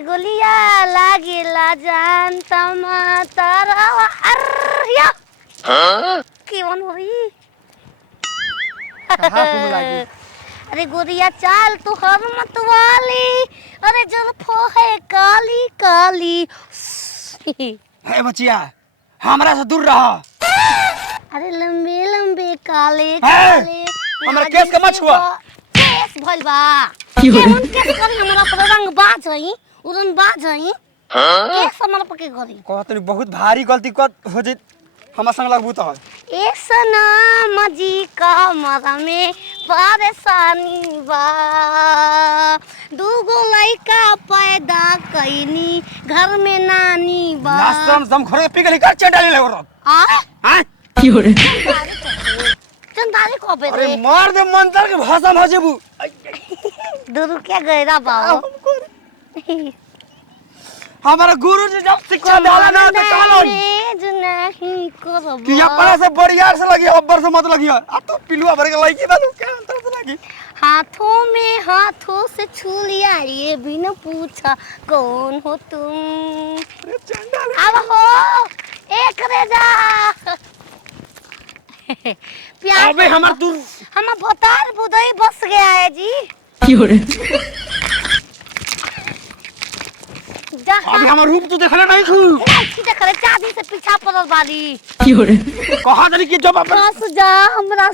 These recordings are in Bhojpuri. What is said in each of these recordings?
हमार गोलिया लागेला जान टमाटर अरे केवन हो रही अरे गोरिया चाल तू हर मत वाली अरे जुल्फो है काली काली हे बचिया हमरा से दूर रह। अरे लंबे लंबे काले काले हमरा केस के मत छुआ। केस भइल बा केवन केस करी हमरा पर रंग बाज हई उड़न बाज हई केस हमरा पर के करी कहतनी बहुत भारी गलती कर हो जे हमरा संग लगबू त ऐसना मजी का मरा में परेशानी बा दूगो लइका पैदा कइनी घर में नानी बा नास्तम दम खोरे पी के निकाल चंडाली ले औरत हां की हो रे चंदाली को बे अरे मार दे मंत्र के भाषा में जेबू दूर क्या गएरा बाओ हमारा गुरु जी जब शिक्षा डाला ना तो चलो नहीं करो कि अपने से बढ़िया से लगी अब्बर से मत लगी आ तो पिलुआ भर के लगी बालू क्या अंतर से लगी हाथों में हाथों से छू लिया ये बिना पूछा कौन हो तुम अब हो एक रेजा प्यार अबे हमार तू हम भतार बुदई बस गया है जी क्यों रे अबे हमार रूप तू देखले नहीं खू नहीं देखले चांदी से पीछा पड़ल बाली क्यों रे कहा तनी कि जब अपन बस जा हमरा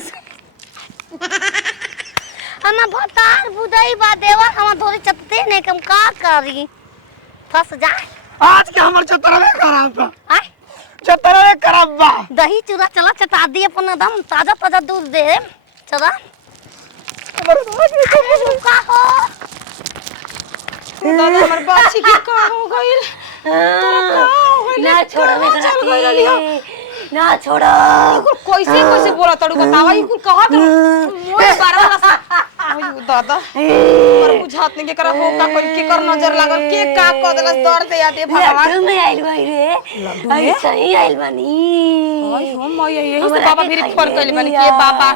हम भतार बुदई बा देवर हम धोरी चपते ने कम का करी फंस जा आज के हमर चतरवे खराब बा आय चतरवे खराब बा दही चूरा चला चटा दी अपन एकदम ताजा ताजा दूध दे चला का हो दादा हमर बाछी के का हो गइल तोरा का हो गइल ना छोड़वे करा ना छोड़ो कैसे कैसे बोला तड़ू बतावा ई कुल कहत मोय 12 बरस ओय दादा पर बुझात नहीं के करा हो का कोई के कर नजर लागल के का क देलस दर्द याद है भगवान लड्डू में आइल बाई रे ऐसे ही आइल बानी ओय हम मय यही से बाबा मेरी फोन कइले बानी के बाबा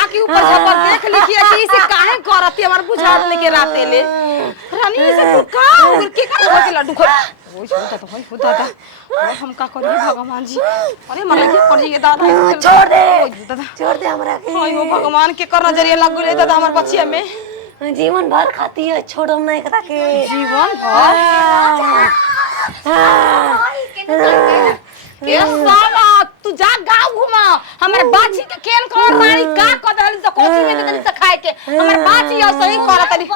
आ के ऊपर झपर देख लिखिए कि इसे काहे करती हमर बुझात नहीं के राते ले रानी से तू का हो गइल के का हो के लड्डू खा ओय हो दादा और हम का करी भगवान जी अरे मर के पड़ जाइए दादा छोड़ दे हमरा के ओय हो भगवान के कर नजरिया लग गइल दादा हमर बच्चिया में जीवन भर खाती है छोड़म नहीं करा के जीवन भर के साला तू जा गांव घुमा हमर बाछी के केन कर रानी का क दहली त कोठी में दे त खाए के हमर बाछी यो सही करत तनी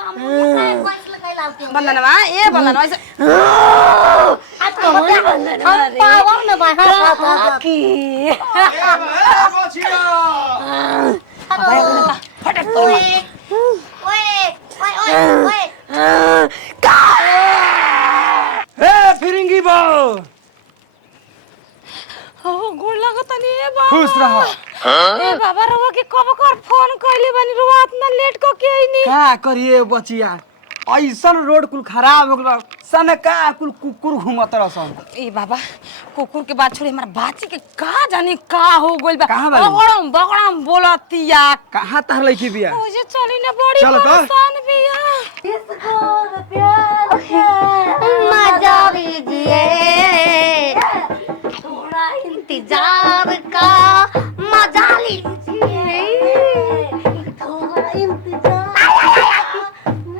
बंदनवा ए बंदनवा ऐसे हम पावन में बाहर की बचिया ओए ए फिरिंगी बो ओ गोड़ लागत नहीं ए बाबा खुश रह ए बाबा रवा के कब कर फोन कइले बानी रवा इतना लेट क के आइनी का करिए बचिया ऐसन रोड कुल खराब हो गल सन का कुल कुकुर घुमत रहसन ए बाबा कुकुर के बात छोड़े हमार बाची के का जाने का हो गइल बा कहाँ बानी? बगड़म बगड़म बोलतिया कहां तहर लइकी बिया मुझे चली ना बड़ी चलो तो। परेशान बिया इसको प्यार मजा लीजिए थोड़ा इंतजार का मजा लीजिए थोड़ा इंतजार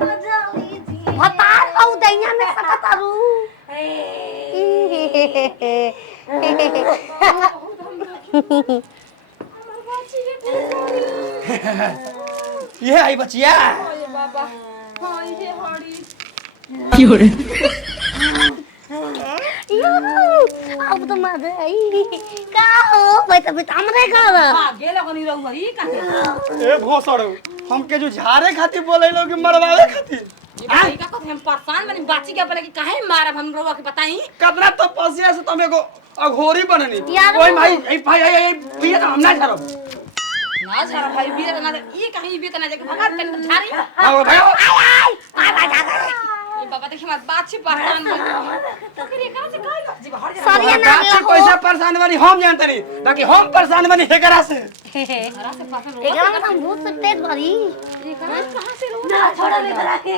मजा लीजिए भतार औ दैया में सकतारू ये आई बचिया बाबा हां ये हड़ी क्यों रे अब तो मजा आई का हो बैठा बैठा हमरे घर गेल गनी रहू ई का ए भोसड़ो हमके जो झारे खातिर बोले लोग कि मरवावे खातिर भाई का हम परेशान बनी बाची के अपने के काहे मारब हम रवा के बताई कतना तपस्या से तुम एगो अघोरी बननी यार ओए भाई ए भाई ए बिया हम ना छरब ना झरा भाई बीर ना ई कहीं बीत ना जाके भगा के झारी आओ भाई ये बाबा देखि मत बाछी परेशान तो फिर एकरा से काहे जी हर जा सरिया ना बात से पैसा परेशान बनी हम जानते नहीं बाकी हम परेशान बनी हेकरा से घरा से पास एकरा में हम भूत से तेज भरी एकरा कहां से लो ना छोड़ा दे करा के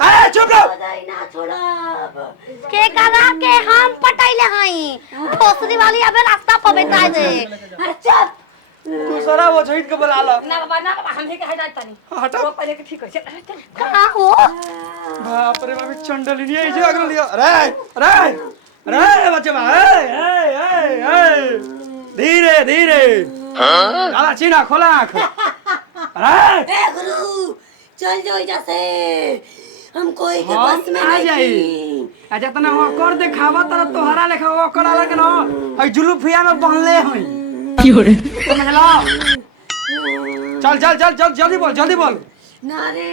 अरे चुप रहो। ना छोड़ा के करा के हम पटाइले हई भोसरी वाली अबे रास्ता पर बेटा दे। चुप तू सारा वो झइट के बुला ला। ना बाबा हम ही के हटाई तनी हटा वो पहले के ठीक है चल कहां हो बाप रे बाप चंडली नहीं है जे अगल लिया। अरे अरे अरे बच्चे बा ए धीरे धीरे काला चीना खोला आंख। अरे ए गुरु चल जाओ इधर से हम कोई के हम बस में आ नहीं जाई। थी। अच्छा तना वो कर देखावा तर तोहरा लेखा वो कर लगे न हई जुलुफिया में बहले हई की हो रे समझला। चल चल चल चल जल्दी बोल। ना रे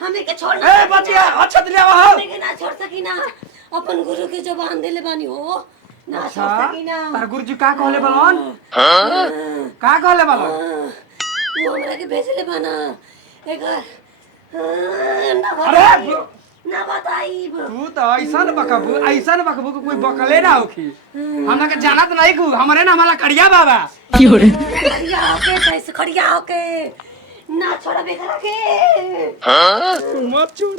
हमें के छोड़ ए बचिया अच्छा दिलिया हो। हमें के ना छोड़ सकी ना अपन गुरु के जबान देले बानी हो ना छोड़ सकी ना। तार गुरुजी का कहले बलन का कहले बलन वो हमरा के भेजले बाना एकर अरे ना बताइब तू तो ऐसन बकबू कोई बकले ना होखी। हमरा के जानत नहीं कु हमरे ना हमारा कड़िया बाबा की हो रे खड़िया होके कैसे खड़िया होके ना छोड़ा बेकरा के मत छोड़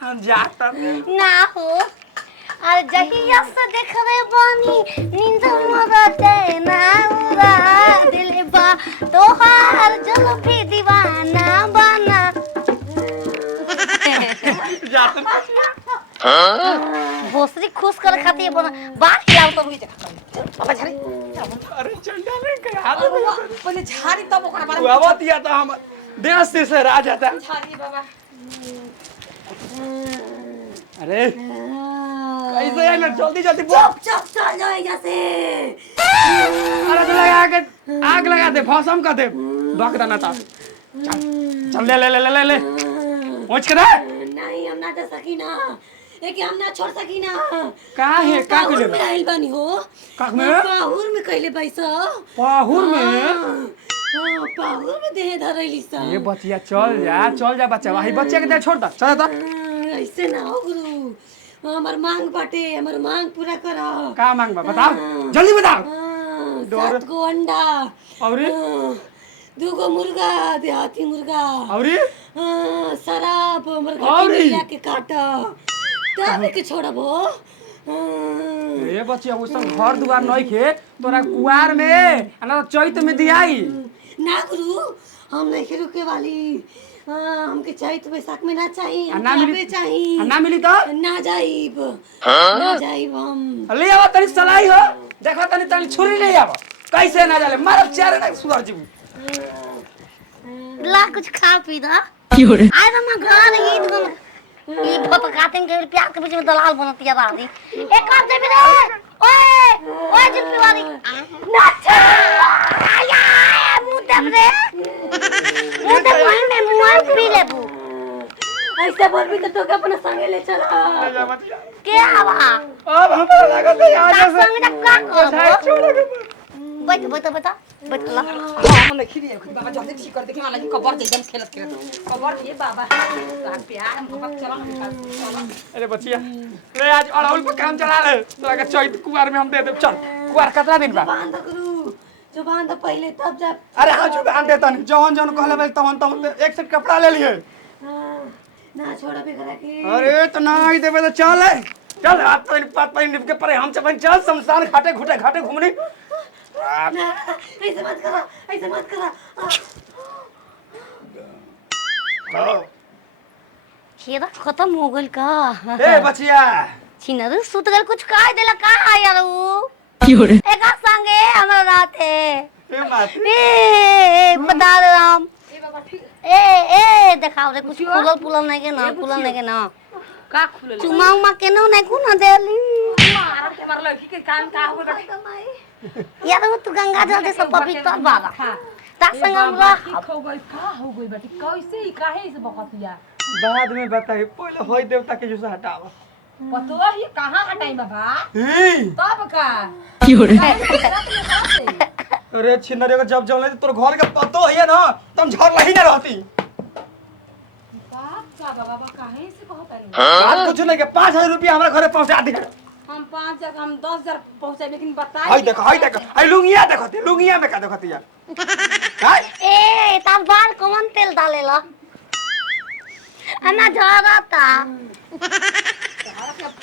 हम जाता ना हो अरे जहिया से देखबे बानी नींद मरते ना उड़ा दिल बा तोहार जुल्फी दीवाना बना जाता भोसरी खुश कर खाती अपन बात खिलाओ तो रुक जा बाबा झाड़ी अरे चंडाले के हाथ पहले झाड़ी तब ओकरा बारे में आवतिया तो हम देश से राज जाता। झाड़ी बाबा अरे कैसे है ना जल्दी चुप चल जाओ इधर से। अरे तो लगा के आग लगा दे भौसम कर दे बकदा ना ता चल ले पहुंच के नहीं हम ना जा सकी ना एक हम ना छोड़ सकी ना। का है का पाहुर कइले में आइल बानी हो का में पाहुर में कइले पैसा पाहुर में पाहुर में देह धरैली सा। ये बचिया चल जा बच्चा वही बच्चे के दे छोड़ दा चल ता ऐसे ना हो गुरु हमर मांग बाटे हमर मांग पूरा करो। का मांगबा बताओ जल्दी बताओ। 7 गो अंडा और 2 गो मुर्गा देहाती मुर्गा और शराब हमर और? घटी मिला के काटा तब के छोड़बो। ये बचिया वो सब घर दुआर नहीं खे तोरा कुआर में ना चैत में दियाई ना गुरु हम नहीं रुके वाली हमके चाहिए तो बैसाख में ना चाहिए ना मिली चाहिए ना मिली तो ना जाइब ना जाइब हम ले आवा तनी सलाई हो देखो तनी छुरी ले आवा कैसे ना जाले मारब चारे ना सुधर जीबू ला कुछ खा पी दा आज हम घर ही तुम ये भत काटें के प्याज के बीच में दलाल बनती है दादी एक बार दे रे ओए जुल्फी वाली ना आया मुंह दे रे मुंह दे में मुंह पी ले बू ऐसे बोल भी तो अपना संगे ले चला के आवा अब हमरा लागत है आज से संग ना का करबो बता ला हम नहीं खिरी बाबा जल्दी ठीक कर देखी वाला की कबर दे एकदम खेलत कबर ये बाबा कान प्यार हम कबर चला अरे बचिया ले आज अड़ौल पे काम चला ले तोरा के चैत कुआर में हम दे देब चल कुआर कितना दिन बा बांध गुरु जो बांध पहले तब जब अरे हाँ चुप आन दे तनी जौन कहले भाई तवन एक सेट कपड़ा ले लिए ना छोड़ा बेकरा के अरे तो ना ही देबे तो चल चल हाथ पात निप के परे हम चल शमशान घाटे घूमने ऐसे मत करा खेदा खत्म हो गइल का ए बचिया छिनर सुत गल कुछ कह देला का यार ऊ की हो रे एका संगे हमरा राते ए मात ए बता दे राम ए बाबा ठीक ए देखाओ रे कुछ पुलल नहीं के ना का खुले चुमा उमा केनो नहीं को ना देली मार के मार लड़की के कान का हो गए यार वो तू गंगा जल दे सब पवित्र बाबा ता संग हमरा हो गई का हो गई बेटी कैसे ही काहे से बकतिया बाद में बताई पहले होई देवता के जुसा हटावा पतो ही कहां हटाई बाबा ए तब का की हो रे अरे छिनरे को जब जौले तोर घर के पतो है ना तुम झड़ रही ना रहती बाप का बाबा काहे से कहता बात कुछ नहीं के 5000 रुपया हमरा घरे पहुंचा दे हम 5 जगह हम 10,000 पहुंचाए लेकिन बताई हाय देखो आई लुंगिया देखती लुंगिया में का देखती यार हाय ए ता बाल कौन तेल डालेला अन्ना झरता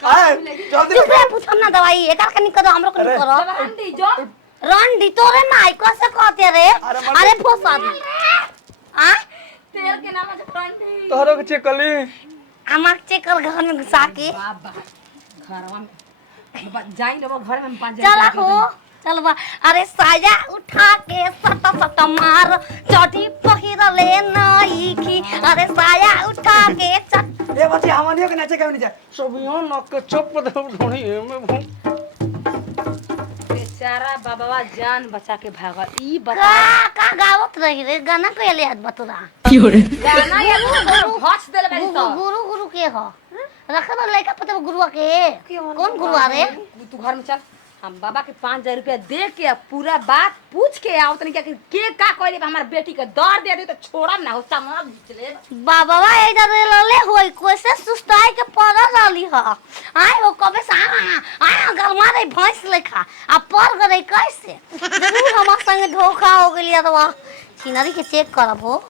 जल्दी चुप रे पूछम ना दवाई एकर के निक दो हमरो के निक करो रंडी जो रंडी तोरे माई कैसे कहते रे अरे फसा दी आ तेल के नाम से रंडी तोहरो के चेक कर ली आमाक चेक कर घर में घुसा के बाबा घरवा में बाबा जाई ना घर में 5 चला हो चल बा अरे साया उठा के सट सट मार चटी पहिर ले नई की अरे साया उठा के चट ए बच्चे हमनियो के नाचे केवनी जा सब यो नक के चप दे ढोणी में बेचारा बाबा जान बचा के भागल ई बता का गावत रही रे गाना के ले हाथ बतरा गाना ये भस देले बारी तो गुरु गुरु के हो रखना लइका पता गुरुआ के कौन गुरुआ रे तू घर में चल हम बाबा के 5000 रुपया दे के पूरा बात पूछ के आओ तनी के का कहले हमार बेटी के दर दे दे तो छोड़म ना हो समझ ले बाबा इधर ले होई कैसे सुस्ताई के पड़ रहली ह आय वो कबे से आय गरमा रे भैंस लेखा आ पड़ गई कैसे जरूर हमार संग धोखा हो गेलिया तो चिनारी के चेक करब हो